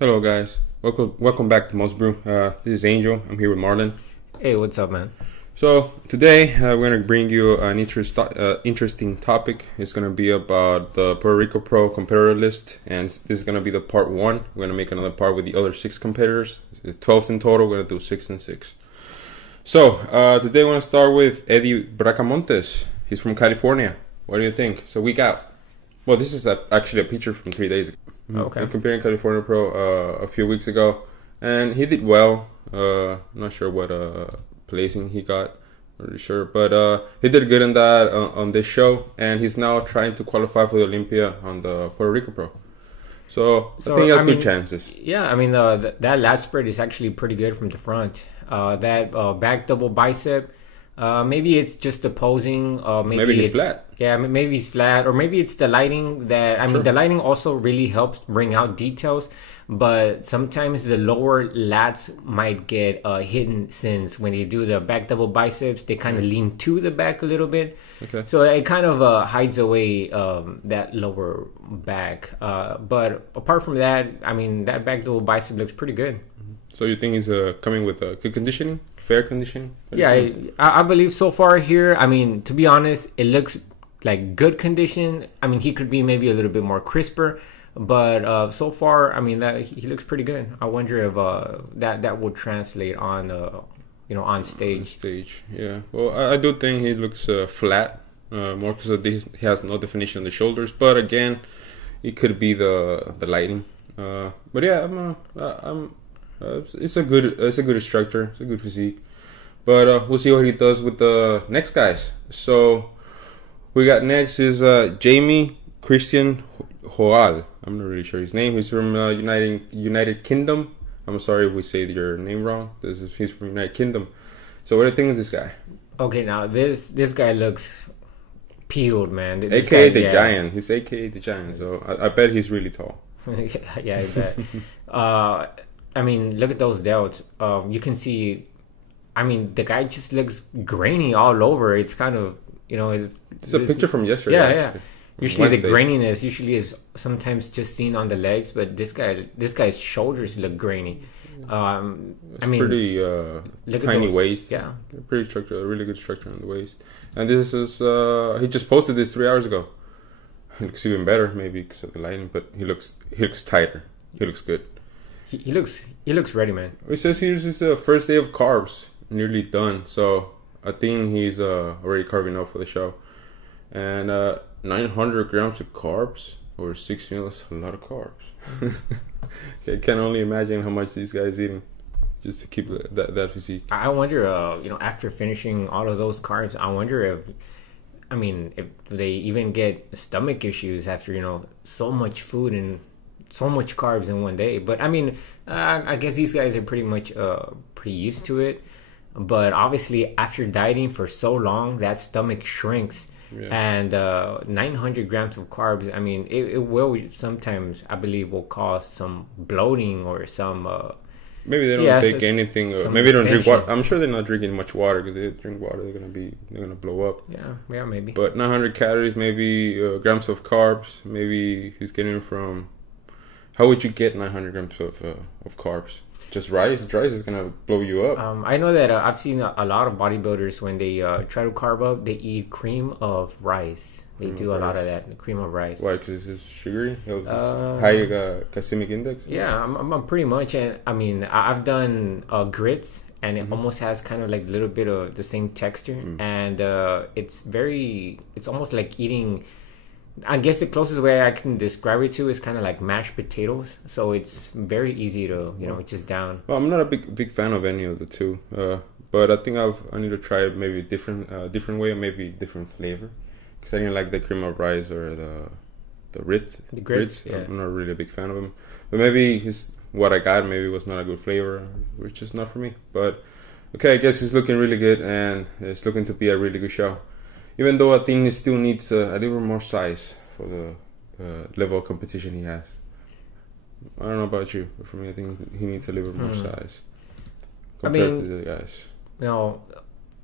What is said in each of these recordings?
Hello, guys. Welcome back to Most Brew. This is Angel. I'm here with Marlon. Hey, what's up, man? So today we're gonna bring you an interesting topic. It's gonna be about the Puerto Rico Pro competitor list, and this is gonna be the part one. We're gonna make another part with the other 6 competitors. It's 12 in total. We're gonna do 6 and 6. So today we're gonna start with Eddie Bracamontes. He's from California. What do you think? It's a week out. Well, this is actually a picture from 3 days ago. Okay. I'm comparing California Pro a few weeks ago, and he did well. I'm not sure what placing he got, not really sure, but he did good in that on this show, and he's now trying to qualify for the Olympia on the Puerto Rico Pro. So I think he has good chances. Yeah, that last spread is actually pretty good from the front. That back double bicep, maybe it's just the posing. Maybe he's flat. Yeah, maybe he's flat, or maybe it's the lighting. The lighting also really helps bring out details. But sometimes the lower lats might get hidden, since when they do the back double biceps, they kind of lean to the back a little bit. Okay. So it kind of hides away that lower back. But apart from that, that back double bicep looks pretty good. So you think he's coming with good conditioning, fair conditioning? Yeah, I believe so far here. To be honest, it looks like good condition. He could be maybe a little bit more crisper. But so far, that he looks pretty good. I wonder if that will translate on on stage. On stage, yeah. Well, I do think he looks flat, more because he has no definition on the shoulders. But again, it could be the lighting. But yeah, it's a good structure. It's a good physique. But we'll see what he does with the next guys. So we got next is Jamie Christian Joal. I'm not really sure his name. He's from United Kingdom. I'm sorry if we say your name wrong. He's from United Kingdom. So what do you think of this guy? Okay, now this guy looks peeled, man. AKA the Giant. He's AKA the Giant. So I bet he's really tall. Yeah, I bet. Look at those delts. You can see. The guy just looks grainy all over. It's kind of it's a picture from yesterday. Yeah. Usually the graininess is sometimes just seen on the legs, but this guy's shoulders look grainy. Pretty tiny waist. Yeah, pretty structure, really good structure on the waist. And this is he just posted this 3 hours ago. He looks even better, maybe because of the lighting, but he looks tighter. He looks good. He looks ready, man. It says here's his first day of carbs, nearly done. So I think he's already carving up for the show. And 900 grams of carbs over 6 meals, a lot of carbs. I can only imagine how much these guys eating just to keep that physique. I wonder, after finishing all of those carbs, I wonder if they even get stomach issues after so much food and so much carbs in one day. But I guess these guys are pretty much pretty used to it. But obviously, after dieting for so long, that stomach shrinks. Yeah. And 900 grams of carbs, it will sometimes, I believe, will cause some bloating or some... maybe they don't take anything, or maybe they don't drink water. I'm sure they're not drinking much water, because if they drink water, they're gonna blow up. Yeah, maybe. But 900 calories, maybe grams of carbs, maybe he's getting from... How would you get 900 grams of carbs? Just rice? Rice is going to blow you up. I know that I've seen a lot of bodybuilders, when they try to carb up, they eat cream of rice. They do a lot of that, cream of rice. Why? Because it's sugary? High glycemic index? Yeah, I'm pretty much. And I've done grits, and it almost has kind of like a little bit of the same texture. And it's almost like eating... I guess the closest way I can describe it to is kind of like mashed potatoes. So it's very easy to, just down. Well, I'm not a big fan of any of the two. But I think I need to try maybe a different way, or maybe different flavor. Because I didn't like the cream of rice or the grits. The grits, yeah. I'm not really a big fan of them. But maybe what I got maybe was not a good flavor, which is not for me. But okay, I guess it's looking really good, and it's looking to be a really good show. Even though I think he still needs a little more size for the level of competition he has. I don't know about you, but for me, I think he needs a little more size compared to the guys.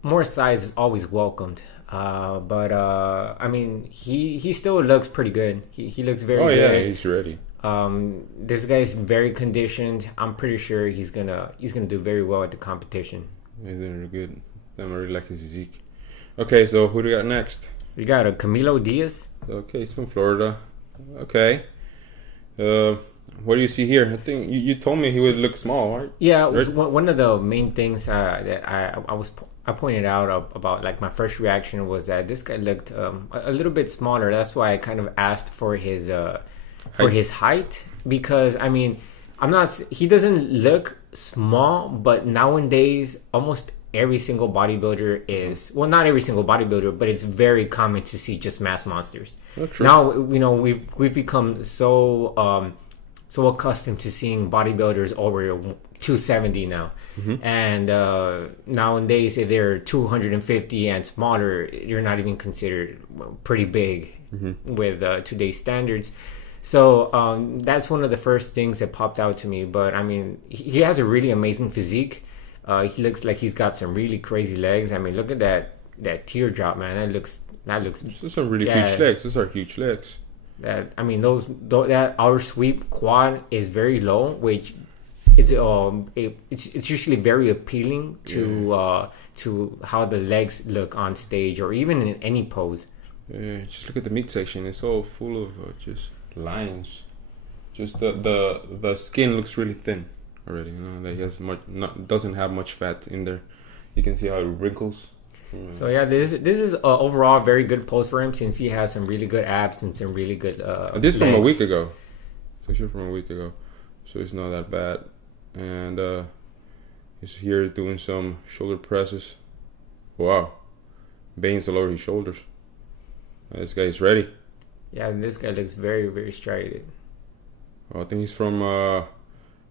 More size is always welcomed. But he still looks pretty good. He looks very good. Oh yeah, he's ready. This guy's very conditioned. I'm pretty sure he's gonna do very well at the competition. He's doing really good. I really like his physique. Okay, so who do we got next? We got a Camilo Diaz. Okay, he's from Florida. Okay. What do you see here? I think you told me he would look small, right? Yeah, it was one of the main things that I pointed out about, like, my first reaction was that this guy looked a little bit smaller. That's why I kind of asked for his height, because I mean, he doesn't look small, but nowadays almost every single bodybuilder is, well, not every single bodybuilder, but it's very common to see just mass monsters. Now, you know, we've become so accustomed to seeing bodybuilders over 270 now. And nowadays, if they're 250 and smaller, you're not even considered pretty big with today's standards. So that's one of the first things that popped out to me. But I mean, he has a really amazing physique. He looks like he's got some really crazy legs. I mean, look at that teardrop, man. That looks. Those are some really huge legs. Those are huge legs. That, I mean, that outer sweep quad is very low, which is it's usually very appealing to how the legs look on stage or even in any pose. Yeah, just look at the midsection. It's all full of just lines. Just the skin looks really thin already. You know, that he has doesn't have much fat in there. You can see how it wrinkles. So yeah, this is overall a very good pose for him, since he has some really good abs and some really good this from a week ago. So from a week ago, so it's not that bad. And he's here doing some shoulder presses. Wow, veins all over his shoulders. This guy is ready. Yeah, and this guy looks very, very striated. I think he's from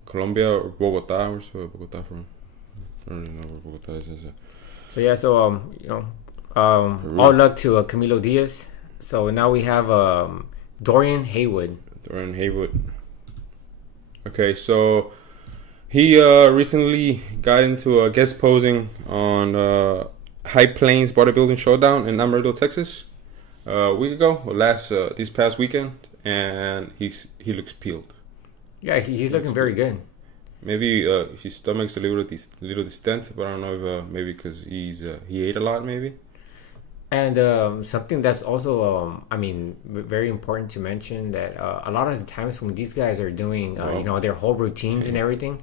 Colombia or Bogota. Where's Bogota from? I don't even know where Bogota is. So yeah, so you know, all luck to Camilo Diaz. So now we have Dorian Haywood. Okay, so he recently got into guest posing on High Plains Bodybuilding Showdown in Amarillo, Texas, a week ago, or this past weekend, and he looks peeled. Yeah, he's looking very good. Maybe his stomach's a little distant, but I don't know if maybe because he ate a lot, maybe. And something that's also, I mean, very important to mention, that a lot of the times when these guys are doing, you know, their whole routines and everything,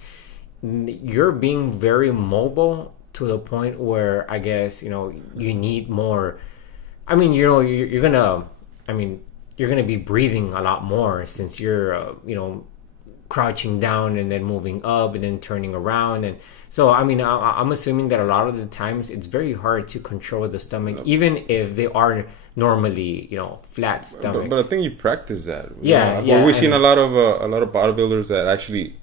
you're being very mobile to the point where I guess, you know, you need more. I mean, you know, you're gonna be breathing a lot more, since you're, you know, crouching down and then moving up and then turning around. And so I mean, I'm assuming that a lot of the times it's very hard to control the stomach, even if they are normally, you know, flat stomach. But I think you practice that. Yeah. We've seen a lot of bodybuilders that actually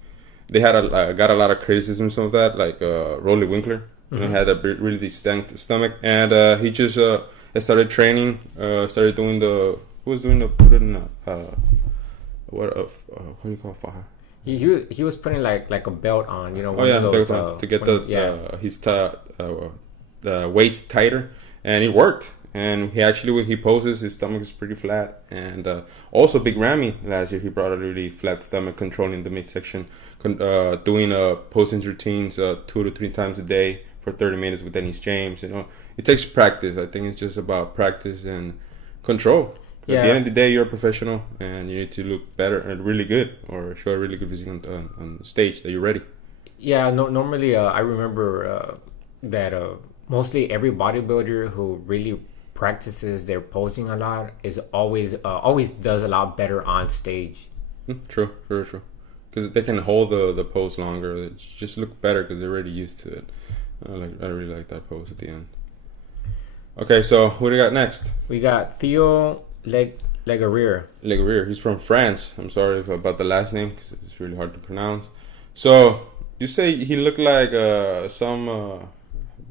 they had got a lot of criticisms of that, like Rolly Winkler. You know, had a really distinct stomach, and he just started training, started doing what do you call faja? He was putting like a belt on, you know. One of those, to get his the waist tighter, and it worked. And he actually, when he poses, his stomach is pretty flat. And also Big Ramy last year, he brought a really flat stomach, controlling the midsection, doing posing routines 2 to 3 times a day for 30 minutes with Dennis James. You know, it takes practice. I think it's just about practice and control. At the end of the day, you're a professional, and you need to look better and really good, or show a really good physique on stage that you're ready. Yeah, normally I remember that mostly every bodybuilder who really practices their posing a lot is always does a lot better on stage. True, very true. Because they can hold the pose longer. It just look better because they're already used to it. I really like that pose at the end. Okay, so who do we got next? We got Theo Legarier. He's from France. I'm sorry about the last name because it's really hard to pronounce. So you say he looked like some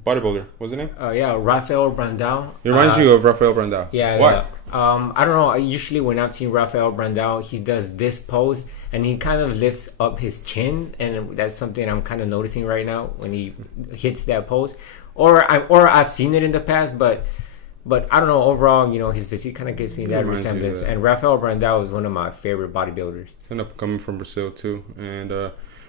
bodybuilder. What's his name? Yeah, Rafael Brandao. He reminds you of Rafael Brandao. Yeah. Why? I don't know. Usually when I've seen Rafael Brandao, he does this pose and he kind of lifts up his chin, and that's something I'm kind of noticing right now when he hits that pose. Or I've seen it in the past, but But I don't know. Overall, his physique kind of gives me that Reminds you of resemblance. that. And Rafael Brandao is one of my favorite bodybuilders. He's end up coming from Brazil too, and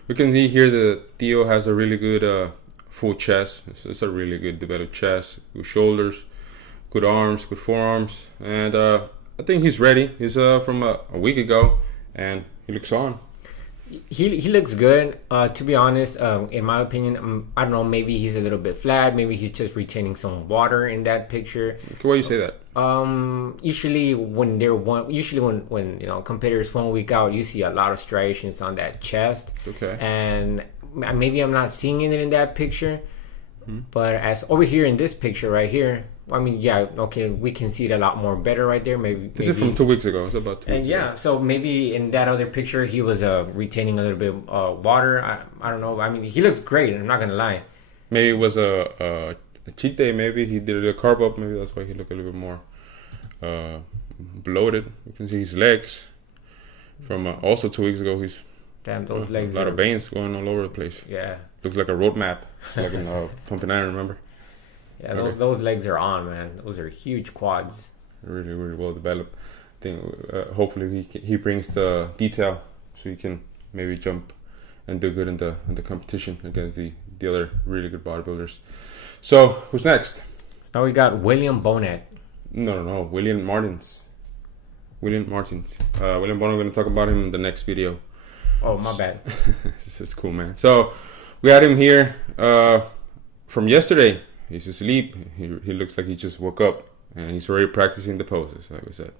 we can see here that Theo has a really good full chest. It's a really good developed chest, good shoulders, good arms, good forearms, and I think he's ready. He's from a week ago, and he looks on. He looks good. To be honest, in my opinion, I don't know. Maybe he's a little bit flat. Maybe he's just retaining some water in that picture. Okay, why you say that? Usually when competitors 1 week out, you see a lot of striations on that chest. Okay. And maybe I'm not seeing it in that picture, but as over here in this picture right here, I mean, yeah, okay, we can see it a lot more better right there. This is from 2 weeks ago. It's about 2 weeks ago. So maybe in that other picture he was retaining a little bit of water. I don't know. I mean, he looks great. I'm not gonna lie. Maybe it was a cheat day. Maybe he did a carb up. Maybe that's why he looked a little bit more bloated. You can see his legs from also 2 weeks ago. He's damn those legs. A lot of veins going all over the place. Yeah, looks like a road map, like in Pumping Iron. Remember? Yeah, those legs are on, man. Those are huge quads. Really, really well developed. I think hopefully he brings the detail so he can maybe jump and do good in the competition against the other really good bodybuilders. So who's next? So now we got William Bonet. No. William Martins. William Bonet. We're going to talk about him in the next video. Oh, my bad. This is cool, man. So we had him here from yesterday. He's asleep. He looks like he just woke up, and he's already practicing the poses. Like I said,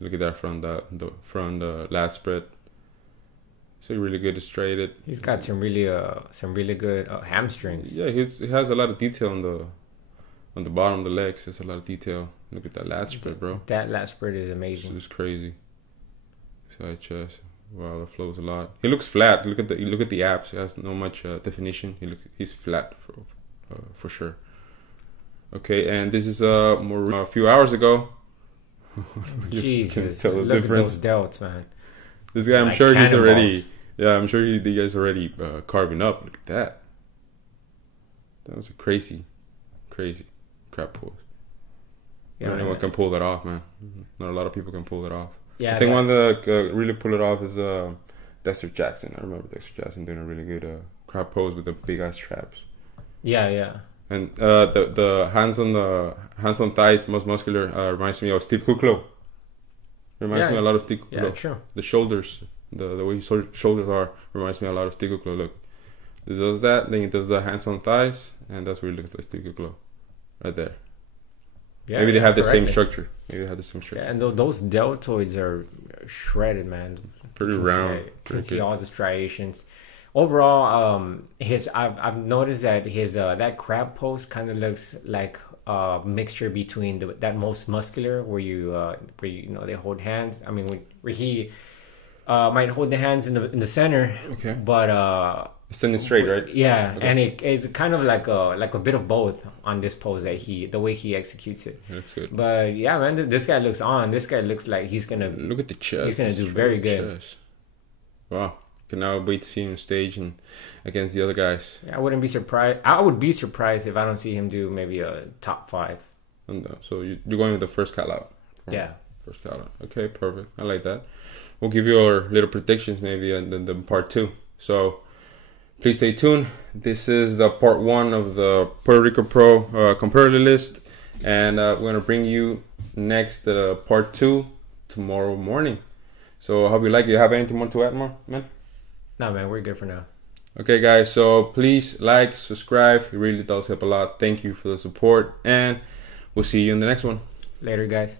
look at that from the front lat spread. It's really good striated. He's got some really good hamstrings. Yeah, he has a lot of detail on the bottom of the legs. There's a lot of detail. Look at that lat spread, bro. That lat spread is amazing. It's crazy. Side chest. Wow, that flows a lot. He looks flat. Look at the abs. He has no much definition. He's flat for sure. Okay, and this is a few hours ago. Jesus, look at those delts, man. This guy, I'm sure he's already. Yeah, I'm sure the guy's already carving up. Look at that. That was a crazy crab pose. Yeah, Not anyone can pull that off, man. Not a lot of people can pull that off. Yeah, I think one that really pull it off is Dexter Jackson. I remember Dexter Jackson doing a really good crab pose with the big ass traps. Yeah. And the hands on thighs, most muscular, reminds me of Steve Kuklo. Reminds me a lot of Steve Kuklo. Yeah, sure. The shoulders, the way his shoulders are, reminds me a lot of Steve Kuklo. Look, he does that, then he does the hands on thighs, and that's where he looks like Steve Kuklo, right there. Yeah, maybe they have the same structure. Yeah, and those deltoids are shredded, man. Pretty round. You can see all the striations. Overall, I've noticed that his that crab pose kind of looks like a mixture between that most muscular where they hold hands. I mean, where he might hold the hands in the center. Okay. But standing straight, right? Yeah, okay. And it's kind of like a bit of both on this pose that the way he executes it. That's good. But yeah, man, this guy looks on. This guy looks like he's gonna look at the chest. He's gonna do very good. Chest. Wow. Can now wait to see him stage and against the other guys. Yeah, I wouldn't be surprised. I would be surprised if I don't see him do maybe a top 5. And, so you're going with the first call out. Yeah. First call out. Okay, perfect. I like that. We'll give you our little predictions maybe and then the part 2. So please stay tuned. This is the part 1 of the Puerto Rico Pro comparative list. And we're going to bring you next part 2 tomorrow morning. So I hope you like it. You have anything more to add, man? No, man, we're good for now. Okay, guys, so please like, subscribe. It really does help a lot. Thank you for the support, and we'll see you in the next one. Later, guys.